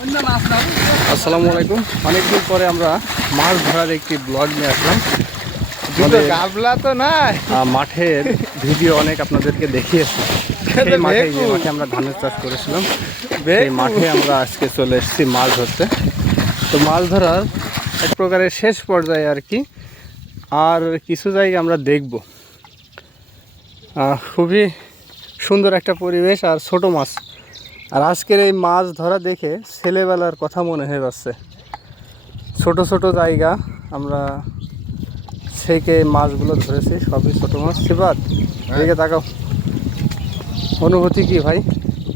আসসালামু আলাইকুম। অনেকদিন পরে আমরা মাছ ধরার একটি ব্লগ নিয়ে আসলাম। গাবলা তো নাই, মাঠের ভিডিও অনেক আপনাদেরকে দেখিয়েছি। সেই মাঠে যে মাঠে আমরা ধানের চাষ করেছিলাম, সেই মাঠে আমরা আজকে চলে এসেছি মাছ ধরতে। তো মাছ ধরার এক প্রকারের শেষ পর্যায়ে আর কি, আর কিছু জায়গা আমরা দেখব। খুবই সুন্দর একটা পরিবেশ আর ছোট মাছ। আর আজকের এই মাছ ধরা দেখে ছেলেবেলার কথা মনে হয়ে যাচ্ছে। ছোট ছোট জায়গা আমরা থেকে মাছগুলো ধরেছি, সবই ছোট মাছ। সিবাত এদিকে তাকাও, অনুভূতি কি ভাই?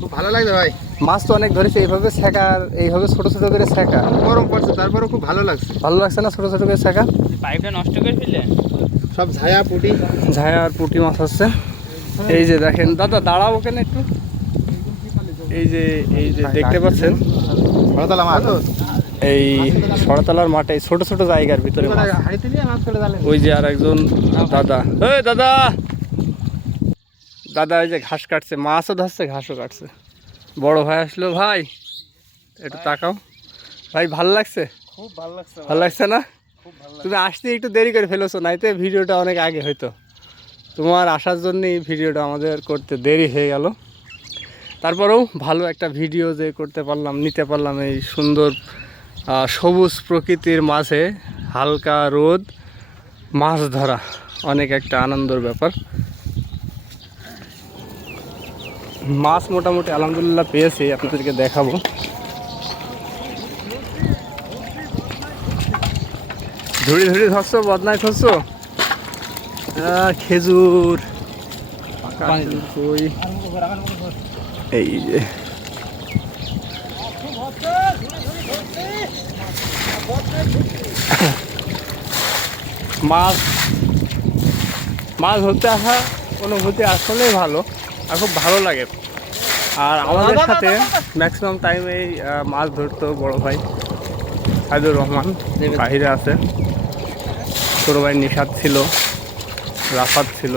খুব ভালো লাগছে ভাই। মাছ তো অনেক ধরেছি, এইভাবে ছেঁকা, এইভাবে ছোট ছোট করে ছেঁকা। গরম পড়ছে তারপরে খুব ভালো লাগছে। ভালো লাগছে না ছোট ছোট করে ছেঁকা? পাইপটা নষ্ট করে ফেললে সব ঝায়া পুটি, ঝায়া আর পুঁটি মাছ হচ্ছে। এই যে দেখেন, দাদা দাঁড়াবো কেন একটু। এই যে দেখতে পাচ্ছেন ভালো মাছ। এই সরতলার মাঠে ছোট ছোট জায়গার ভিতরে মাছ। ওই যে আর একজন দাদা, এই দাদা দাদা এই যে ঘাস কাটছে, মাছও ধরছে ঘাসও কাটছে। বড় ভাই আসলো। ভাই একটু তাকাও ভাই, ভালো লাগছে? খুব ভালো লাগছে। ভালো লাগছে না? তুমি আসতে একটু দেরি করে ফেলেছো, নাইতে ভিডিওটা অনেক আগে হয়তো। তোমার আসার জন্যই ভিডিওটা আমাদের করতে দেরি হয়ে গেল। তারপরেও ভালো একটা ভিডিও যে করতে পারলাম, নিতে পারলাম এই সুন্দর সবুজ প্রকৃতির মাঝে হালকা রোদ, মাছ ধরা অনেক একটা আনন্দের ব্যাপার। মাছ মোটামুটি আলহামদুলিল্লাহ পেয়েছি, আপনাদেরকে দেখাবো। ধরে ধরে ধরছো, বদনায় ধরছো। খেজুর, এই যে মাছ ধরতে আসা অনুভূতি আসলেই ভালো আর খুব ভালো লাগে। আর আমাদের সাথে ম্যাক্সিমাম টাইম এই মাছ ধরতো বড় ভাই সাইদুর রহমান, বাহিরে আছে। ছোটো ভাই নিশাদ ছিল, রাফাত ছিল,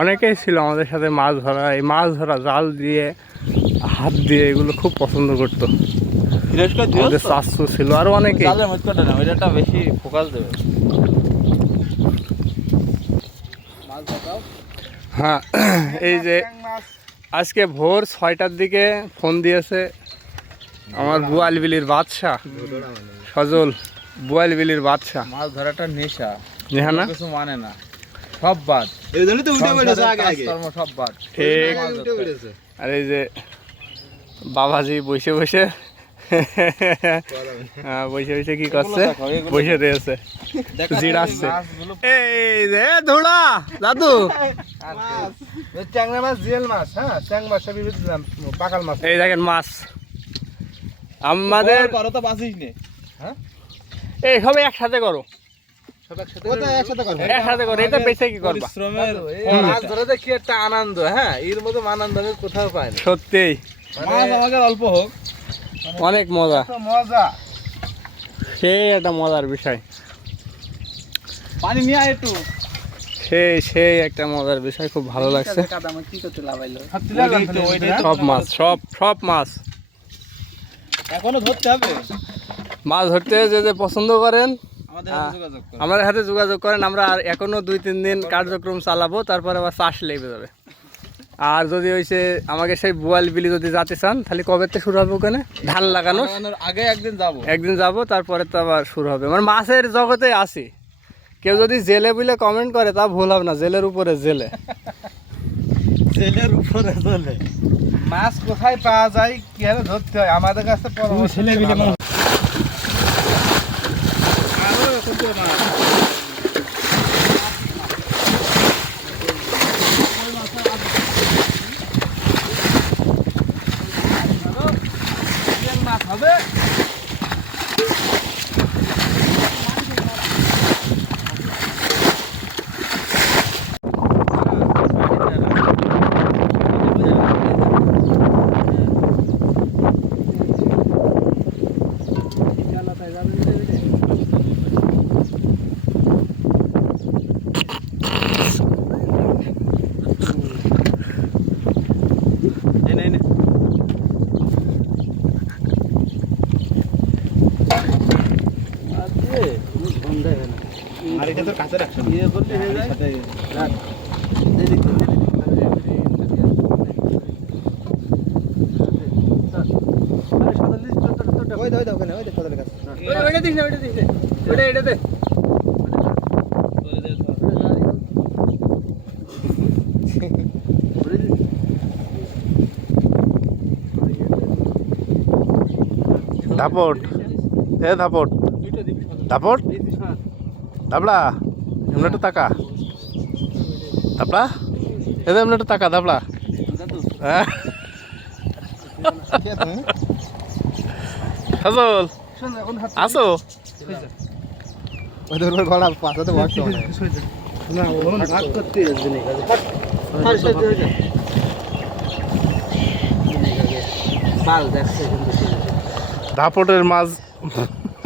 অনেকেই ছিল আমাদের সাথে মাছ ধরা। এই মাছ ধরা জাল দিয়ে, হাত দিয়ে, এগুলো খুব পছন্দ করতো। আমাদের শাশু ছিল, আরো অনেকে। বেশি ফোকাস দেবে। হ্যাঁ, এই যে আজকে ভোর 6টার দিকে ফোন দিয়েছে আমার বুয়ালবিলির বাদশা সজল, বুয়ালবিলির বাদশা। মাছ ধরাটা নেশা, না কিছু মানে না, সব বাদ। এই জন্য তো উঠে পড়েছে আগে আগে। সব বাদ। ঠিক। আর এই যে বাবাজি বসে বসে বসে কি করছে, বসে রয়েছে, জিরাচ্ছে। এই যে ধুলা দাদু, ট্যাংরা মাছ, জিয়েল মাছ, হ্যাঁ ট্যাং মাছ সবই বুঝলাম, পাকাল মাছ। এই দেখেন মাছ আমাদের। তো বাঁচিস নে, হ্যাঁ এই সবাই একসাথে করো, সব একসাথে করবো। একসাথে করো, এটা বেঁচে কি করবা। মাছ ধরাতে কি একটা আনন্দ, হ্যাঁ এর মতো আনন্দ আমি কোথাও পাই না। সত্যি মাছ আমাদের অল্প হোক, অনেক মজা, মজা। সেই একটা মজার বিষয়, পানি নিয়ে আয় একটু। সেই একটা মজার বিষয়, খুব ভালো লাগছে। সব মাছ, সব মাছ এখনো ধরতে হবে। মাছ ধরতে যে পছন্দ করেন আমাদের আমাদের সাথে যোগাযোগ করো। হাতে যোগাযোগ করেন। আমরা আর এখনো 2-3 দিন কার্যক্রম চালাবো, তারপরে আবার চাষ লেগে যাবে। আর যদি হয়েছে আমাকে সেই বুয়ালবিলি যদি যেতে চান, তাহলে কবে থেকে শুরু হবে ওখানে ধান লাগানোর আগে একদিন যাবো, তারপরে তো আবার শুরু হবে। মানে মাছের জগতে আসি। কেউ যদি জেলে বলে কমেন্ট করে তা ভুল হবে না, জেলের উপরে জেলে। জেলের উপরে চলে। মাছ কোথায় পাওয়া যায়, কি হারে ধরতে হয় আমাদের কাছে পরামর্শ দিলে ভালো। মাছ হবে। আর এটা তো কাছে রাখছো ইয়ে করলে হয়ে যায় রাখ ওই দাও ওখানে ওই দেখো তাহলে কাছে ওইটা দিস না ওইটা এটা দে ধাপট এ ধাপট ধাপট ধাপড়া এমন একটু তাকা ধাপড়া এদের এমন একটু তাকা ধাপড়া হ্যাঁ হাজল আসো ওদের উপর গলা পাতাতে বসতে হবে না ওরকম ভাগ করতে আসবে না আর সাথে হয়ে যায় বাল দেখছে কিন্তু ধাপটের মাছ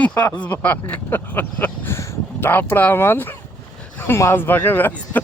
মাছ ভাগ ধাপড়া আমার মাছ ভাগে ব্যস্ত